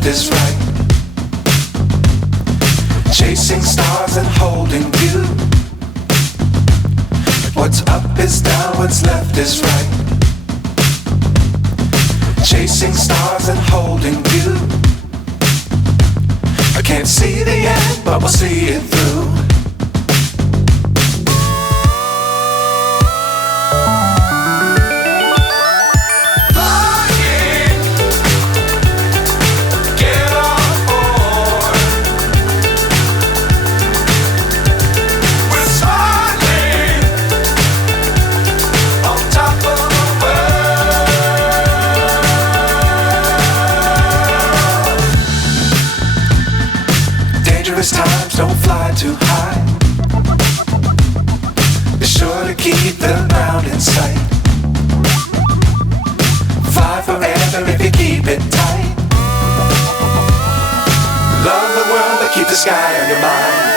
left is right. Chasing stars and holding you. What's up is down, what's left is right. Chasing stars and holding you. I can't see the end, but we'll see it through. Times don't fly too high. Be sure to keep the ground in sight. Fly forever if you keep it tight. Love the world but keep the sky on your mind.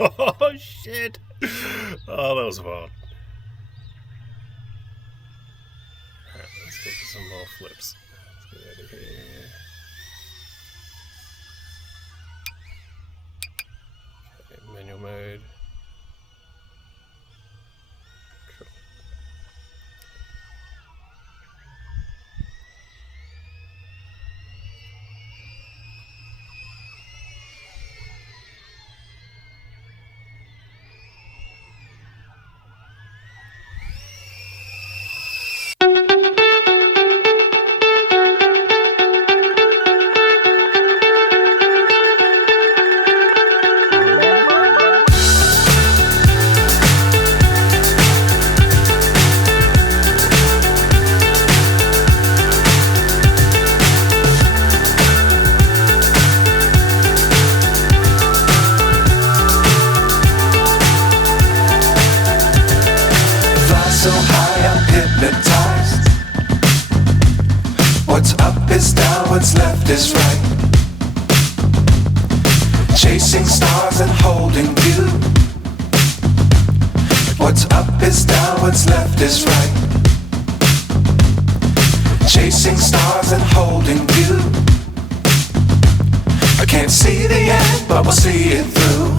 Oh shit! Oh, that was wild. Alright, let's get some more flips. Let's get out of here. Okay, manual mode. Cool. Fly so high, I'm hypnotized. What's up is down, what's left is right. Chasing stars and holding you. What's up is down, what's left is right. Chasing stars and holding you. I can't see the end, but we'll see it through.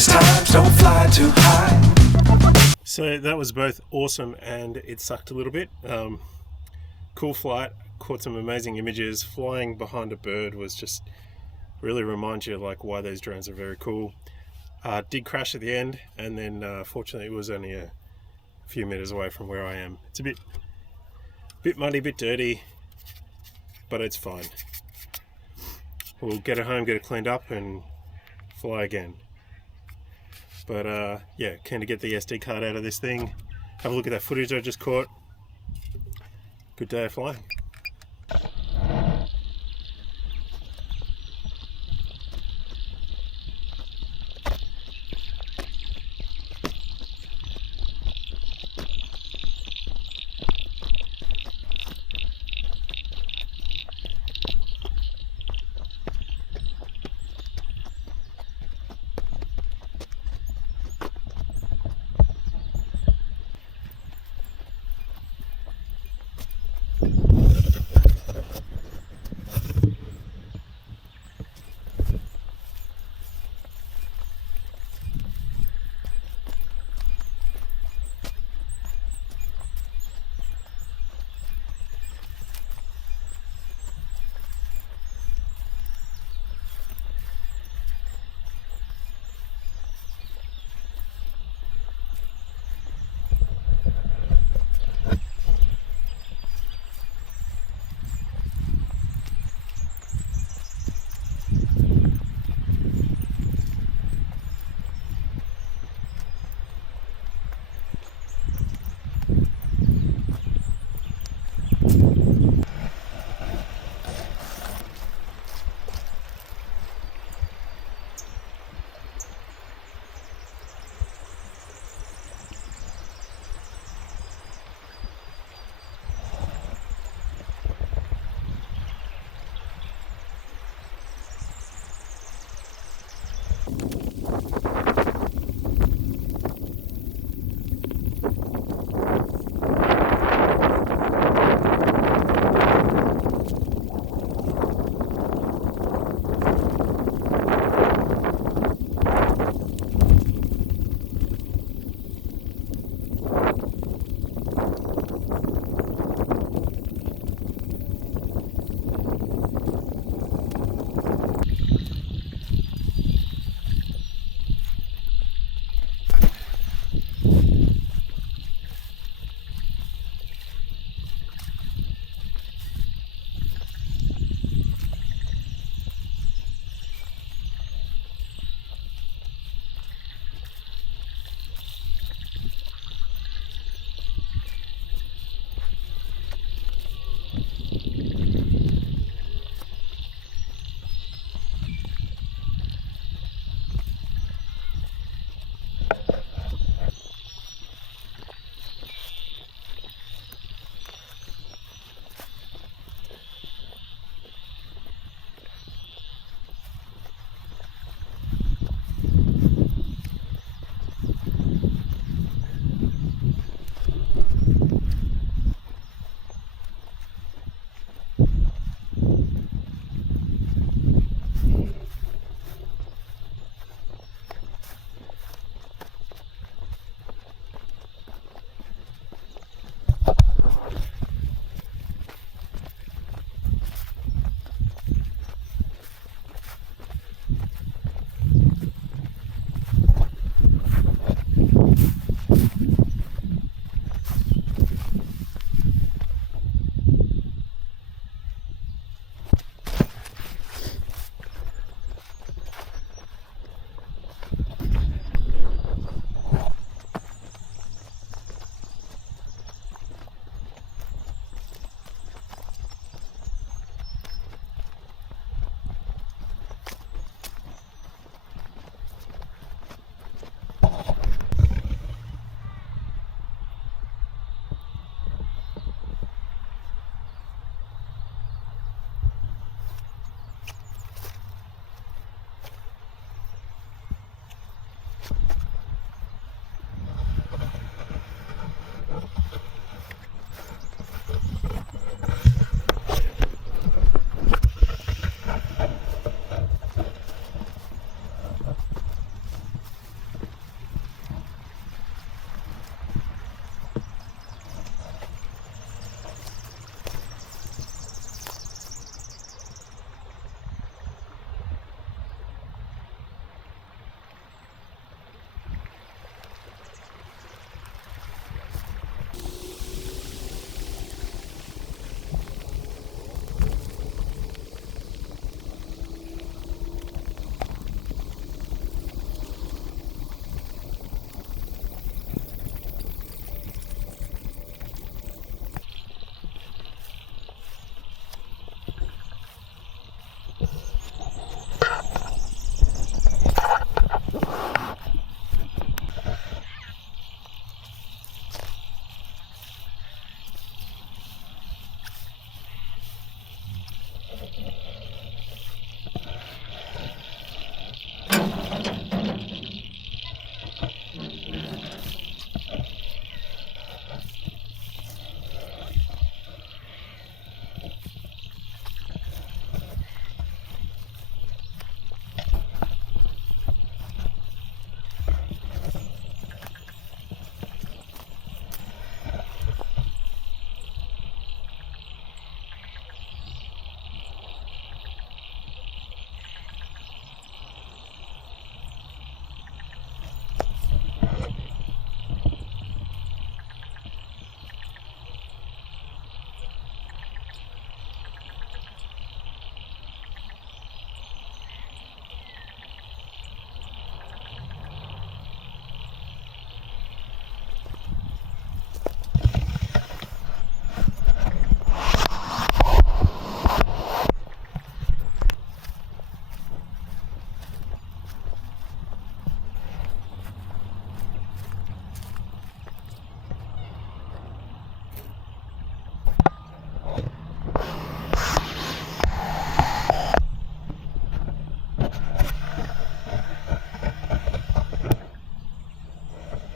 Times don't fly too high. So that was both awesome and it sucked a little bit. Cool flight, caught some amazing images. Flying behind a bird was just really reminds you like why those drones are very cool. Did crash at the end, and then fortunately it was only a few meters away from where I am. It's a bit muddy, a bit dirty, but it's fine. We'll get it home, get it cleaned up, and fly again. But yeah, keen to get the SD card out of this thing. Have a look at that footage I just caught. Good day of flying.